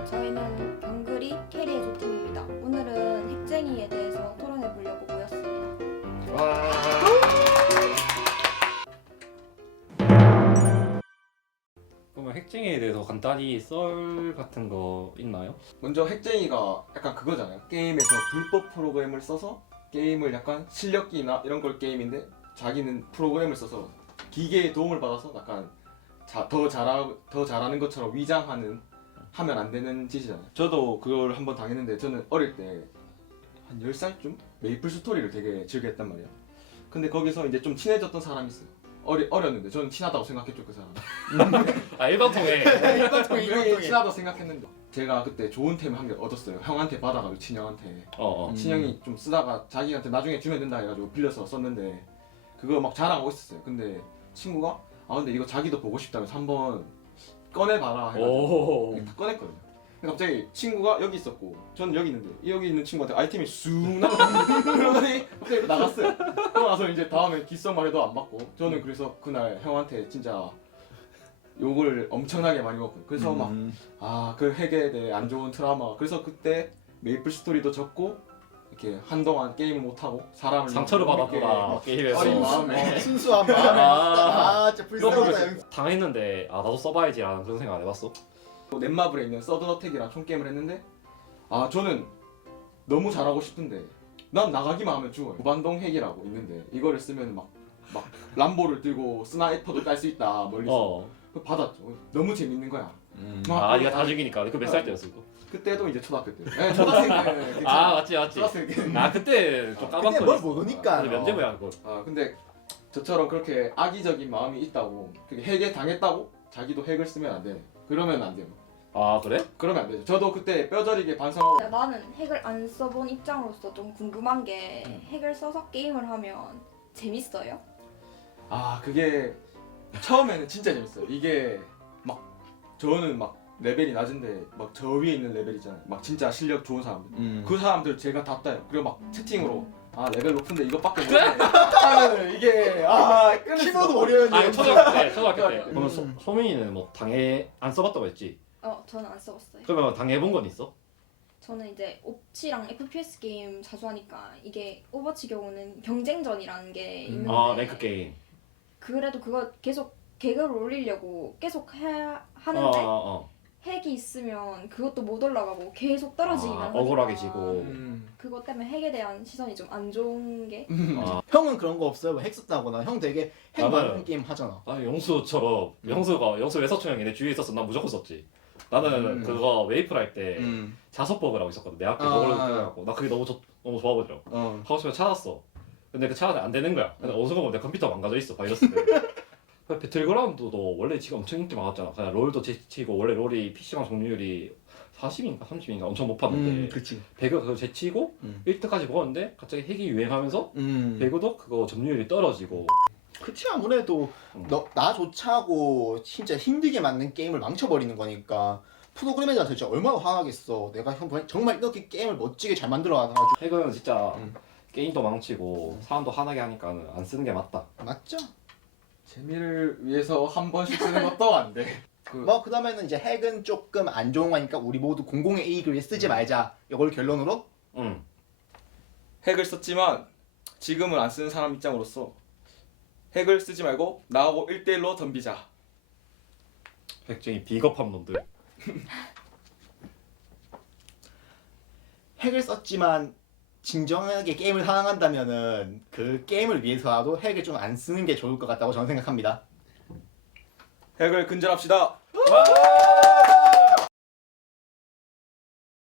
저희는 경글이 캐리해줄 팀입니다. 오늘은 핵쟁이에 대해서 토론해 보려고 모였습니다. 와. 그러면 핵쟁이에 대해서 간단히 썰 같은 거 있나요? 먼저 핵쟁이가 약간 그거잖아요. 게임에서 불법 프로그램을 써서 게임을 약간 실력기나 이런 걸 게임인데 자기는 프로그램을 써서 기계의 도움을 받아서 약간 더 잘하는 것처럼 위장하는 하면 안 되는 짓이잖아요. 저도 그걸 한번 당했는데 저는 어릴 때 한 10살쯤 메이플 스토리를 되게 즐겨했단 말이에요. 근데 거기서 이제 좀 친해졌던 사람이 있어요. 어렸는데 저는 친하다고 생각했죠, 그 사람. 아 일반통에 분명히 친하다고 생각했는데 제가 그때 좋은 템 한 개 얻었어요. 형한테 받아가지고 친형한테. 친형이 좀 쓰다가 자기한테 나중에 주면 된다 해가지고 빌려서 썼는데 그거 막 자랑하고 있었어요. 근데 친구가 근데 이거 자기도 보고 싶다면서 한번 꺼내봐라 해가지고 다 꺼냈거든요. 근데 갑자기 친구가 여기 있었고 저는 여기 있는데 여기 있는 친구한테 아이템이 쑥 나가더니 갑자기 나갔어요. 그러고 나서 이제 다음에 귓속말해도 안 받고 저는 그래서 그날 형한테 진짜 욕을 엄청나게 많이 먹고 그래서 막 그 핵에 대해 안 좋은 트라우마. 그래서 그때 메이플 스토리도 접고 이렇게 한동안 게임을 못 하고 사람을 상처를 받았구나 게임에서. 어린 마음에 순수한 마음에 진짜 불쌍하다. 당했는데 나도 써봐야지라는 그런 생각 안 해봤어? 넷마블에 있는 서든어택이랑 총게임을 했는데 저는 너무 잘하고 싶은데 난 나가기만 하면 죽어요. 무반동 핵이라고 있는데 이거를 쓰면 막 람보를 들고 스나이퍼도 깔 수 있다 멀리서. 그거 받았죠. 너무 재밌는 거야. 이거 다 죽이니까. 그 몇 살 때였어 이거? 그때도 이제 초등학교 때. 네, 초등학생 때. 맞지. 초등학생 때. 그때 좀 까봤거든. 근데 뭘 모르니까. 면제부야 그거. 근데 저처럼 그렇게 악의적인 마음이 있다고 그게 핵에 당했다고 자기도 핵을 쓰면 안 되네. 그러면 안 돼요. 그래? 그러면 안 되죠. 저도 그때 뼈저리게 반성하고 나는 핵을 안 써본 입장으로서 좀 궁금한 게 핵을 써서 게임을 하면 재밌어요? 그게 처음에는 진짜 재밌어요. 이게 막 저는 막 레벨이 낮은데 막 저 위에 있는 레벨 있잖아요. 막 진짜 실력 좋은 사람들. 그 사람들 제가 다 따요. 그리고 막 채팅으로 레벨 높은데 이것밖에 못해 하면은 이게 끊을 수가 키보드 없어요. 어려운 초등학교 때. 그러면 소민이는 뭐 안 써봤다고 했지? 저는 안 써봤어요. 그러면 당해본 건 있어? 저는 이제 옵치랑 FPS 게임 자주 하니까 이게 오버워치 경우는 경쟁전이라는 게 있는데 랭크 게임. 그래도 그거 계속 개그를 올리려고 계속 해야 하는데 핵이 있으면 그것도 못 올라가고 계속 떨어지기만 하니까 억울하게 지고. 그것 때문에 핵에 대한 시선이 좀 안 좋은 게 형은 그런 거 없어요? 뭐 핵 썼다거나. 형 되게 핵 나는- 많은 게임 하잖아. 영수처럼 영수 외서충 형이 내 주위에 있었어. 난 무조건 썼지. 나는 그거 웨이플 할 때 자석버그라고 있었거든. 내 앞에 버그를 켜갖고 나 그게 너무 너무 좋아 보더라고. 하고 싶으면 찾았어. 근데 그 찾았는데 안 되는 거야. 근데 어느 순간 보면 내 컴퓨터 망가져 있어 바이러스 때문에. 배틀그라운드도 원래 지금 엄청 인기 많았잖아. 그냥 롤도 제치고 원래 롤이 PC방 종류율이 40인가 30인가 엄청 높았는데 그치. 배그 그거 제치고 1등까지 먹었는데 갑자기 핵이 유행하면서 배그도 그거 점유율이 떨어지고. 그치 아무래도 나조차고 진짜 힘들게 만든 게임을 망쳐버리는 거니까 프로그래머들한테 진짜 얼마나 화나겠어. 내가 정말 이렇게 게임을 멋지게 잘 만들어가지고. 핵은 진짜 게임도 망치고 사람도 화나게 하니까 안 쓰는 게 맞다. 맞죠? 재미를 위해서 한 번씩 쓰는 것도 안 돼. 뭐 그다음에는 이제 핵은 조금 안 좋은 거니까 우리 모두 공공의 이익을 위해 쓰지 말자. 이걸 결론으로 핵을 썼지만 지금은 안 쓰는 사람 입장으로서 핵을 쓰지 말고 나하고 1대1로 덤비자. 핵쟁이 비겁한 놈들. 핵을 썼지만 진정하게 게임을 사랑한다면은 그 게임을 위해서라도 핵을 좀 안 쓰는 게 좋을 것 같다고 저는 생각합니다. 핵을 근절합시다. 와!